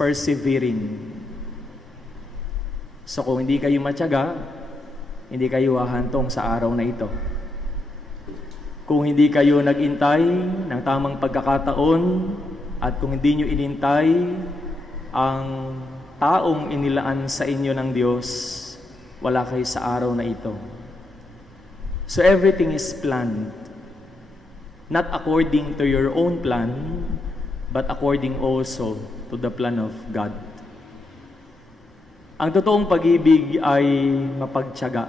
persevering. So kung hindi kayo matyaga, hindi kayo hahantong sa araw na ito. Kung hindi kayo nag-intay ng tamang pagkakataon at kung hindi nyo inintay ang taong inilaan sa inyo ng Diyos, wala kayo sa araw na ito. So everything is planned. Not according to your own plan, but according also to the plan of God. Ang totoong pag-ibig ay mapagtiyaga.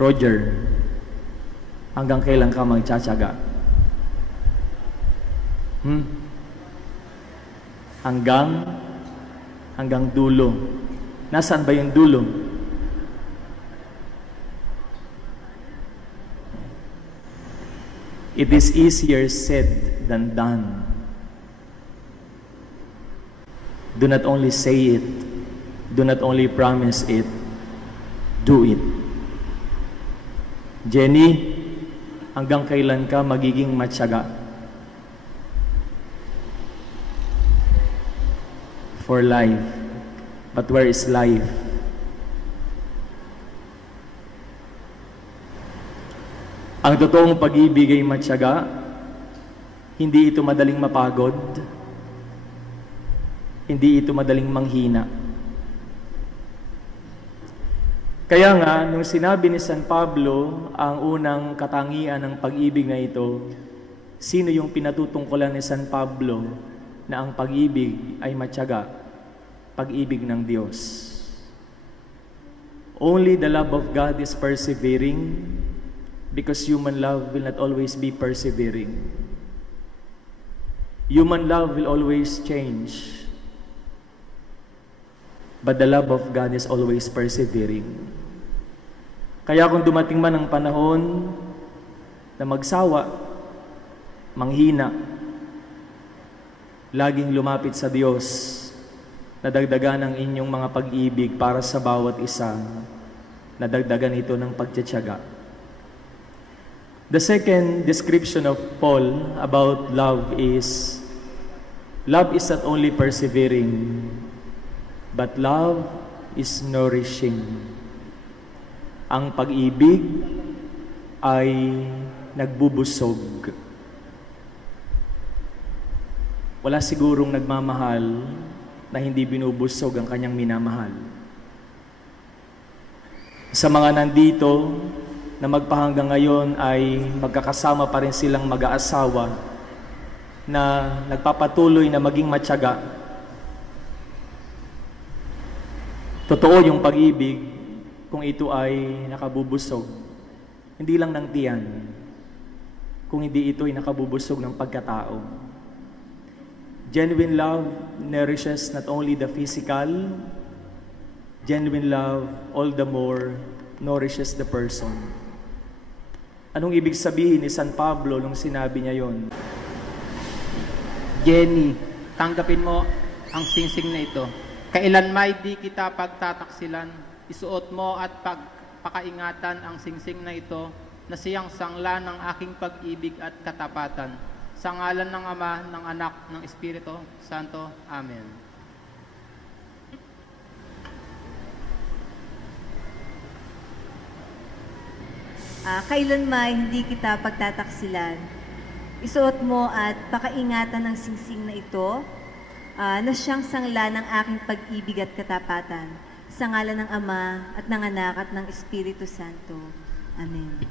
Roger, hanggang kailan ka magtsatsaga? Hanggang dulo. Nasaan ba yung dulo? It is easier said than done. Do not only say it, do not only promise it, do it. Jenny, hanggang kailan ka magiging matyaga? For life. But where is life? Ang totoong pag-ibig ay matyaga, hindi ito madaling mapagod, hindi ito madaling manghina. Kaya nga, nung sinabi ni San Pablo ang unang katangian ng pag-ibig na ito, sino yung pinatutungkulan ni San Pablo na ang pag-ibig ay matyaga, pag-ibig ng Diyos? Only the love of God is persevering, because human love will not always be persevering. Human love will always change. But the love of God is always persevering. Kaya kung dumating man ang panahon na magsawa, manghina, laging lumapit sa Diyos, nadagdagan ang inyong mga pag-ibig para sa bawat isa, nadagdagan ito ng pagtitiyaga. The second description of Paul about love is not only persevering, but love is nourishing. Ang pag-ibig ay nagbubusog. Wala sigurong nagmamahal na hindi binubusog ang kanyang minamahal. Sa mga nandito na magpahanggang ngayon ay magkakasama pa rin silang mag-aasawa na nagpapatuloy na maging matyaga. Totoo yung pag-ibig kung ito ay nakabubusog. Hindi lang ng tiyan, kung hindi ito ay nakabubusog ng pagkatao. Genuine love nourishes not only the physical, genuine love all the more nourishes the person. Anong ibig sabihin ni San Pablo nung sinabi niya yon? Jenny, tanggapin mo ang singsing na ito. Kailanmay di kita pagtataksilan, isuot mo at pagpakaingatan ang singsing na ito na siyang sangla ng aking pag-ibig at katapatan. Sa ngalan ng Ama, ng Anak, ng Espiritu Santo. Amen. Kailanmay hindi kita pagtataksilan. Isuot mo at pakaingatan ng singsing na ito na siyang sangla ng aking pag-ibig at katapatan. Sa ngalan ng Ama at ng Anak at ng Espiritu Santo. Amen.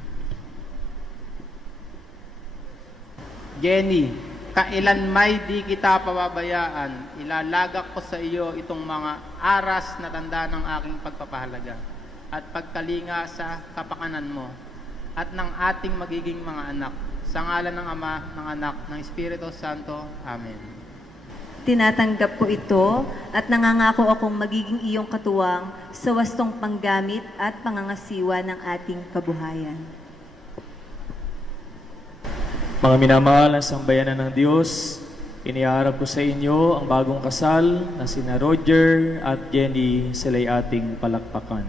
Jenny, kailanmay di kita pababayaan, ilalagak ko sa iyo itong mga aras na tanda ng aking pagpapahalaga at pagkalinga sa kapakanan mo at ng ating magiging mga anak. Sa ngalan ng Ama, ng Anak, ng Espiritu Santo. Amen. Tinatanggap ko ito at nangangako akong magiging iyong katuwang sa wastong panggamit at pangangasiwa ng ating kabuhayan. Mga minamahal na sambayanan ng Diyos, iniharap ko sa inyo ang bagong kasal na sina Roger at Jenny, sila'y ating palakpakan.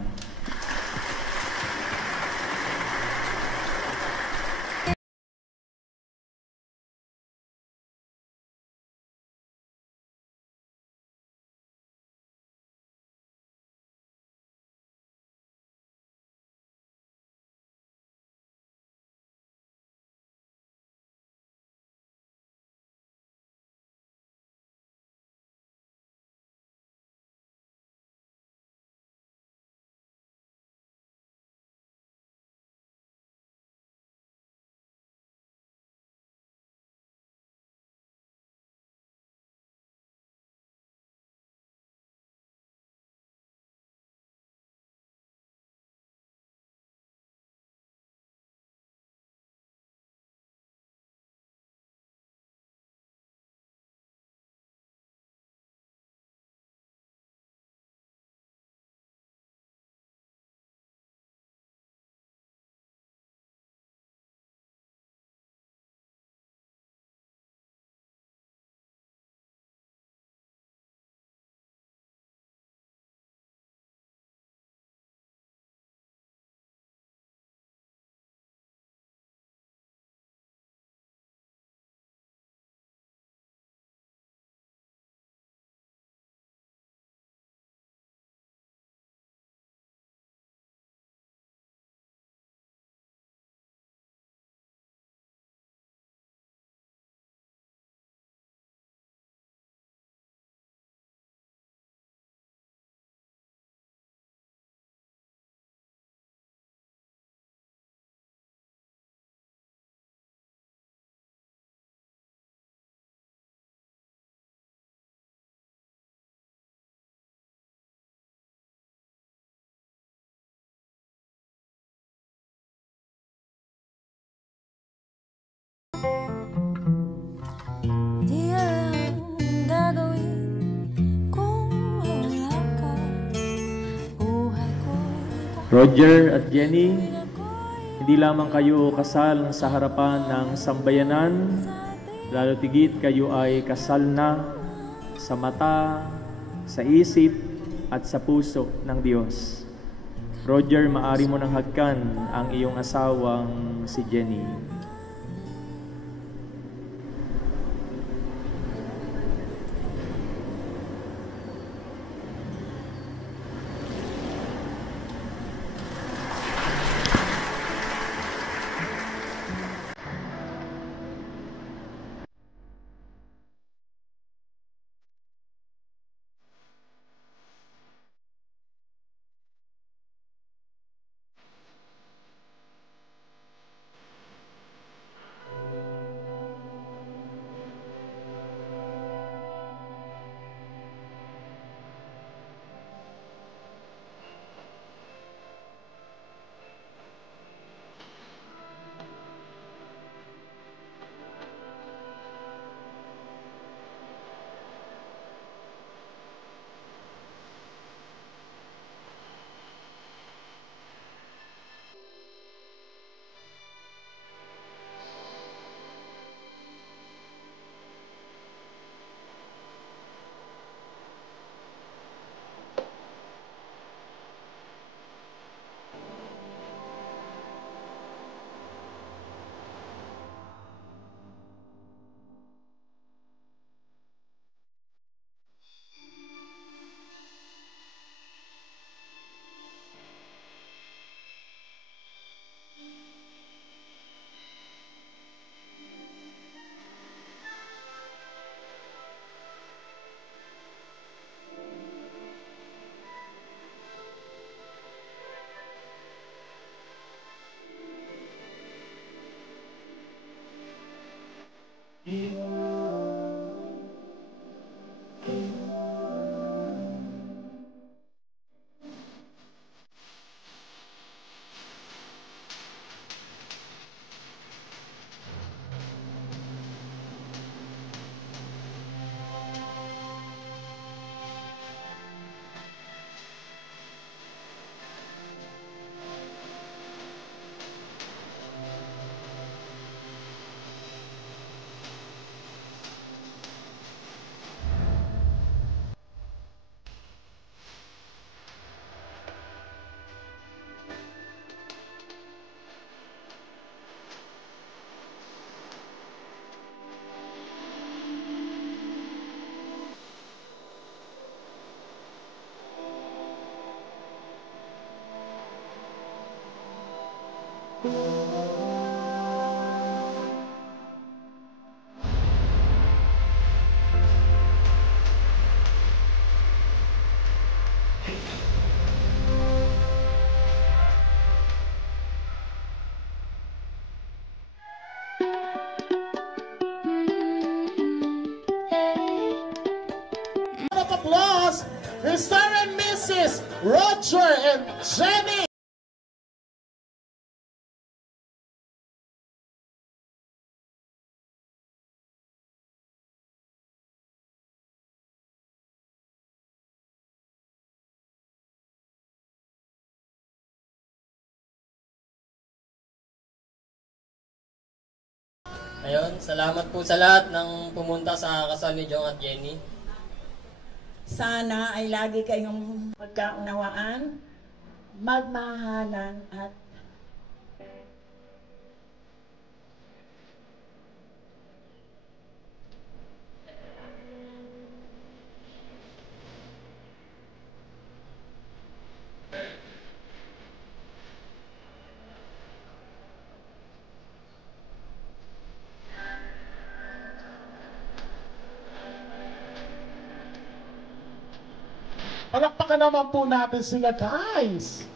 Roger at Jenny, hindi lamang kayo kasal sa harapan ng sambayanan, lalo tigit kayo ay kasal na sa mata, sa isip, at sa puso ng Diyos. Roger, maari mo nang hagkan ang iyong asawang si Jenny. Of applause, Mr. and Mrs. Roger and Jenny. Ayun, salamat po sa lahat ng pumunta sa kasal ni Jong at Jenny. Sana ay lagi kayong magkaunawaan, magmahalan at Palakpakan naman po natin sila, guys.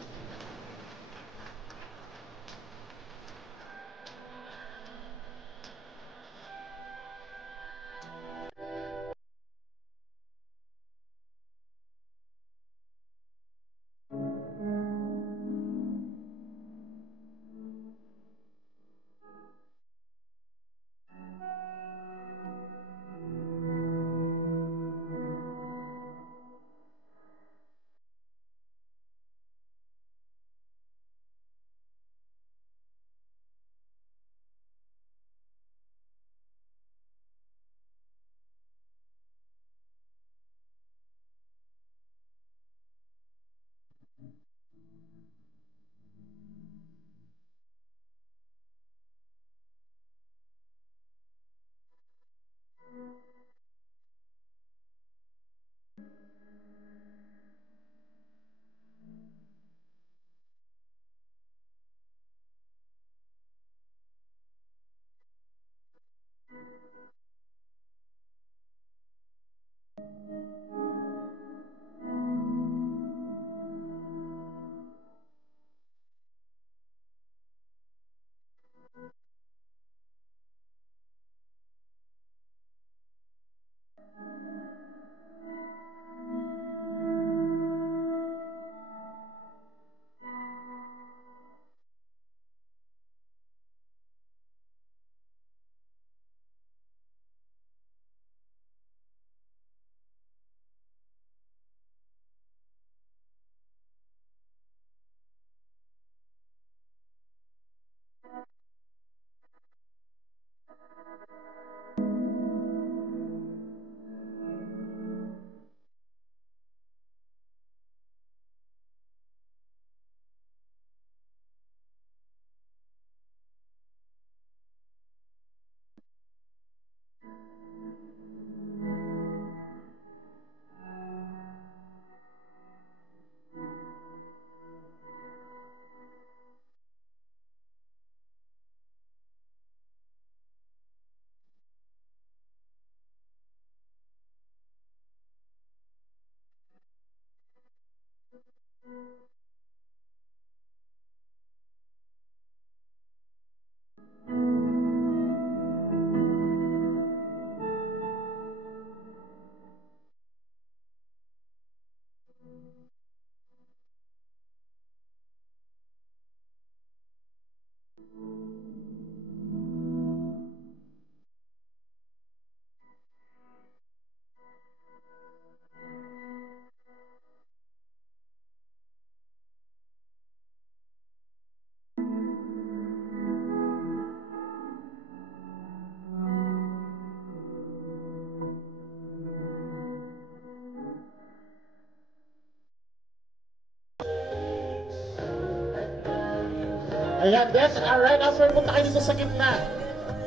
Ayan, then, alright, after punta kayo dito sa gitna.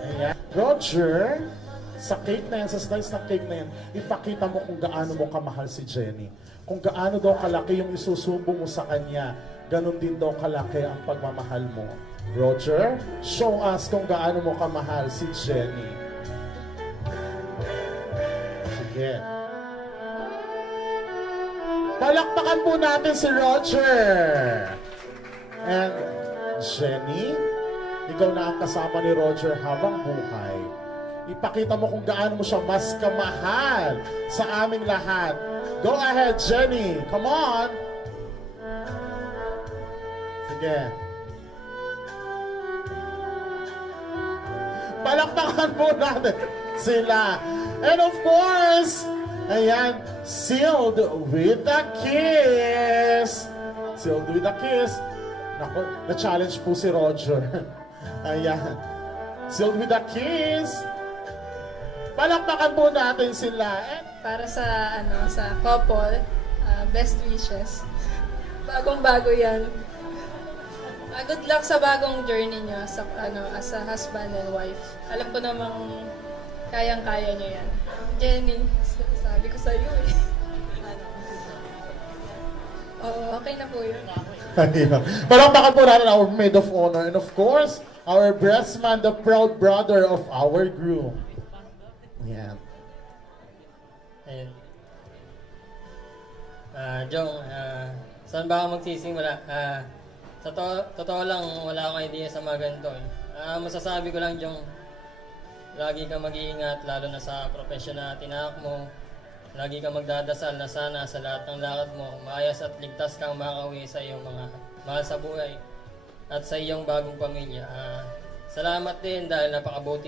Ayan. Roger, sa cake na yan, sa slice ng cake na yan, ipakita mo kung gaano mo kamahal si Jenny. Kung gaano daw kalaki yung isusumbong mo sa kanya, ganun din daw kalaki ang pagmamahal mo. Roger, show us kung gaano mo kamahal si Jenny. Sige. Palakpakan po natin si Roger. And Jenny, ikaw na ang kasama ni Roger habang buhay. Ipakita mo kung gaano mo siya mas kamahal sa aming lahat. Go ahead, Jenny. Come on. Sige. Palakpakan po natin sila. And of course, ayan, sealed with a kiss. Sealed with a kiss. Naku, na-challenge po si Roger. Ayan. Sealed with a kiss. Palakpakan po natin sila. Para sa sa couple, best wishes. Bagong-bago 'yan. Good luck sa bagong journey niyo sa as a husband and wife. Alam ko namang kayang-kaya niyo 'yan. Jenny, sabi ko sa iyo eh. Oo, okay na po 'yun. Palakpakan po natin our maid of honor and of course, our best man, the proud brother of our groom. Ayan. Ayun. Jong, saan ba ako magsisimula? Sa totoo lang, wala akong idea sa mga ganito. Masasabi ko lang, Jong, lagi kang mag-iingat, lalo na sa profesyon na tinahak mo. Lagi kang magdadasal na sana sa lahat ng lakad mo, maayos at ligtas kang makauwi sa iyong mga mahal sa buhay at sa iyong bagong pamilya. Salamat din dahil napakabuti